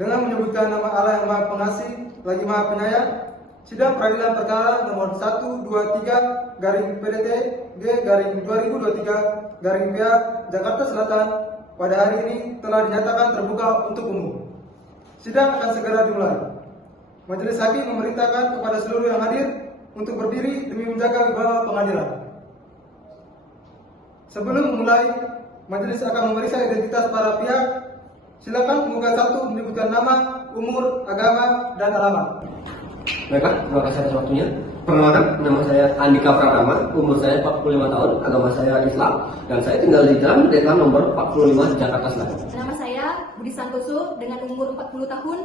dengan menyebutkan nama Allah yang Maha Pengasih lagi Maha Penyayang, sidang peradilan perkara nomor 123 garing PDT G garing 2023 garing PA Jakarta Selatan pada hari ini telah dinyatakan terbuka untuk umum. Sidang akan segera dimulai. Majelis Hakim memerintahkan kepada seluruh yang hadir untuk berdiri demi menjaga wibawa pengadilan. Sebelum memulai, majelis akan memeriksa identitas para pihak. Silakan penggugat satu menyebutkan nama, umur, agama, dan alamat. Baiklah, terima kasih atas waktunya. Perkenalkan, nama saya Andika Pratama, umur saya 45 tahun, agama saya Islam, dan saya tinggal di Jalan Merdeka nomor 45 Jakarta Selatan. Nama saya Budi Santoso dengan umur 40 tahun,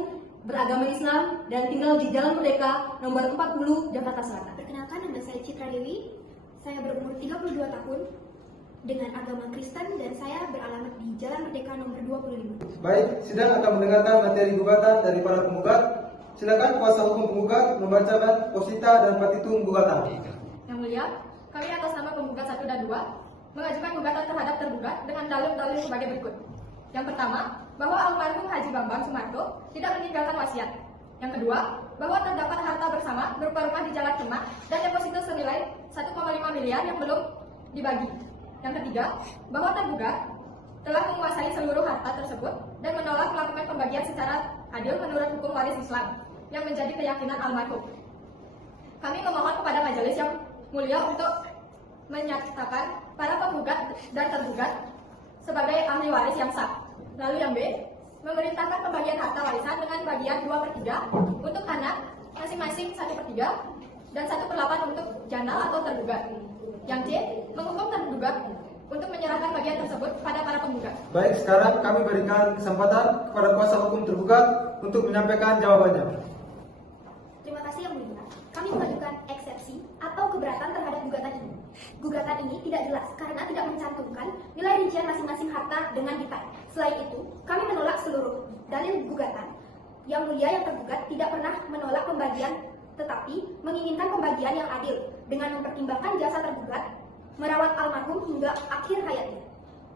beragama Islam, dan tinggal di Jalan Merdeka nomor 40 Jakarta Selatan. Perkenalkan, nama saya Citra Dewi, saya berumur 32 tahun, dengan agama Kristen, dan saya beralamat di Jalan Merdeka nomor 25. Baik, sidang akan mendengarkan materi gugatan dari para penggugat. Silakan kuasa hukum penggugat membacakan posita dan petitum gugatan. Yang mulia, kami atas nama penggugat 1 dan 2 mengajukan gugatan terhadap tergugat dengan dalil-dalil sebagai berikut. Yang pertama, bahwa almarhum Haji Bambang Sumarto tidak meninggalkan wasiat. Yang kedua, bahwa terdapat harta bersama berupa rumah di Jalan Kemang dan deposito senilai 1,5 miliar yang belum dibagi. Yang ketiga, bahwa tergugat telah menguasai seluruh harta tersebut dan menolak melakukan pembagian secara adil menurut hukum waris Islam yang menjadi keyakinan almarhum. Kami memohon kepada majelis yang mulia untuk menyatakan para penggugat dan tergugat sebagai ahli waris yang sah. Lalu yang B, memerintahkan pembagian harta warisan dengan bagian 2/3 untuk anak masing-masing 1/3 dan 1/8 untuk janda atau tergugat. Yang C, menghukum tergugat untuk menyerahkan bagian tersebut pada para penggugat. Baik, sekarang kami berikan kesempatan kepada kuasa hukum tergugat untuk menyampaikan jawabannya. Terima kasih Yang Mulia. Kami mengajukan eksepsi atau keberatan terhadap gugatan ini. Gugatan ini tidak jelas karena tidak mencantumkan nilai rincian masing-masing harta dengan detail. Selain itu, kami menolak seluruh dalil gugatan. Yang Mulia yang tergugat tidak pernah menolak pembagian, tetapi menginginkan pembagian yang adil dengan mempertimbangkan jasa tergugat merawat almarhum hingga akhir hayatnya.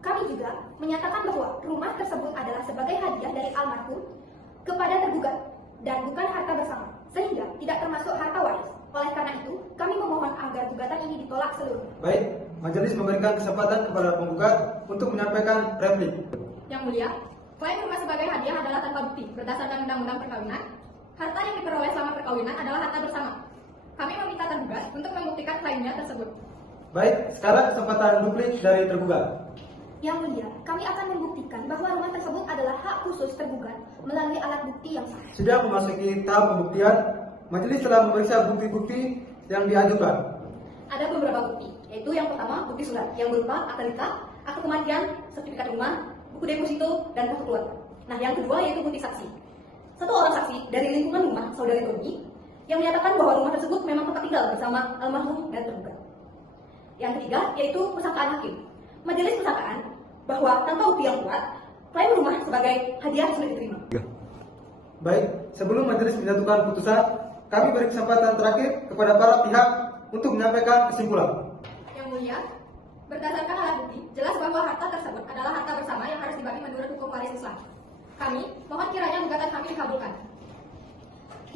Kami juga menyatakan bahwa rumah tersebut adalah sebagai hadiah dari almarhum kepada tergugat dan bukan harta bersama, sehingga tidak termasuk harta waris. Oleh karena itu, kami memohon agar gugatan ini ditolak seluruhnya. Baik, majelis memberikan kesempatan kepada penggugat untuk menyampaikan replik. Yang mulia, klaim rumah sebagai hadiah adalah tanpa bukti berdasarkan undang-undang perkawinan. Harta yang diperoleh selama perkawinan adalah harta bersama. Kami meminta tergugat untuk membuktikan klaimnya tersebut. Baik, sekarang kesempatan duplik dari tergugat. Yang Mulia, kami akan membuktikan bahwa rumah tersebut adalah hak khusus tergugat melalui alat bukti yang sah. Sudah memasuki tahap pembuktian, majelis telah memeriksa bukti-bukti yang diajukan. Ada beberapa bukti, yaitu yang pertama bukti surat yang berupa akta nikah, akta kematian, sertifikat rumah, buku deposito, dan kartu keluarga. Nah, yang kedua yaitu bukti saksi. Satu orang saksi dari lingkungan rumah saudari Tony yang menyatakan bahwa rumah tersebut memang tempat tinggal bersama almarhum dan tergugat. Yang ketiga yaitu persangkaan hakim. Majelis persangkaan bahwa tanpa bukti yang kuat, klaim rumah sebagai hadiah sulit diterima. Baik, sebelum majelis menjatuhkan putusan, kami beri kesempatan terakhir kepada para pihak untuk menyampaikan kesimpulan. Yang mulia, berdasarkan alat bukti, jelas bahwa harta tersebut adalah harta bersama yang harus dibagi menurut hukum waris Islam. Kami mohon kiranya gugatan kami dikabulkan.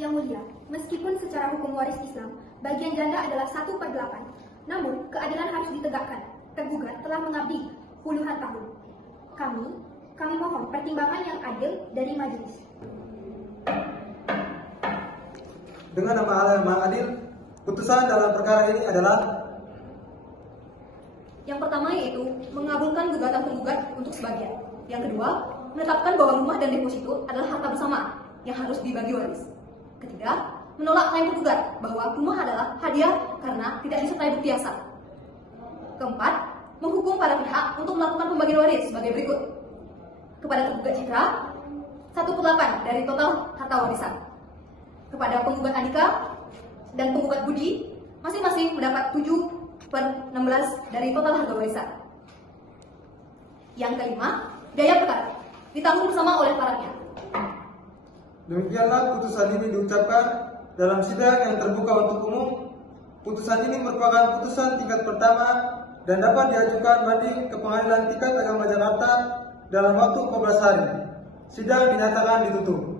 Yang Mulia, meskipun secara hukum waris Islam, bagian janda adalah 1/8, namun keadilan harus ditegakkan. Tergugat telah mengabdi puluhan tahun. Kami mohon pertimbangan yang adil dari majelis. Dengan nama Allah yang Maha Adil, putusan dalam perkara ini adalah Yang pertama yaitu mengabulkan gugatan tergugat untuk sebagian. Yang kedua, menetapkan bahwa rumah dan deposito adalah harta bersama yang harus dibagi waris. Ketiga, menolak klaim tergugat bahwa rumah adalah hadiah karena tidak disertai bukti yang sah. Keempat, menghukum para pihak untuk melakukan pembagian waris sebagai berikut. Kepada tergugat Citra, 1/8 dari total harta warisan. Kepada penggugat Andika dan penggugat Budi, masing-masing mendapat 7/16 dari total harta warisan. Yang kelima, biaya perkara ditanggung bersama oleh para pihak. demikianlah putusan ini diucapkan dalam sidang yang terbuka untuk umum. Putusan ini merupakan putusan tingkat pertama dan dapat diajukan banding ke Pengadilan Tingkat Agama Jakarta dalam waktu 14 hari. Sidang dinyatakan ditutup.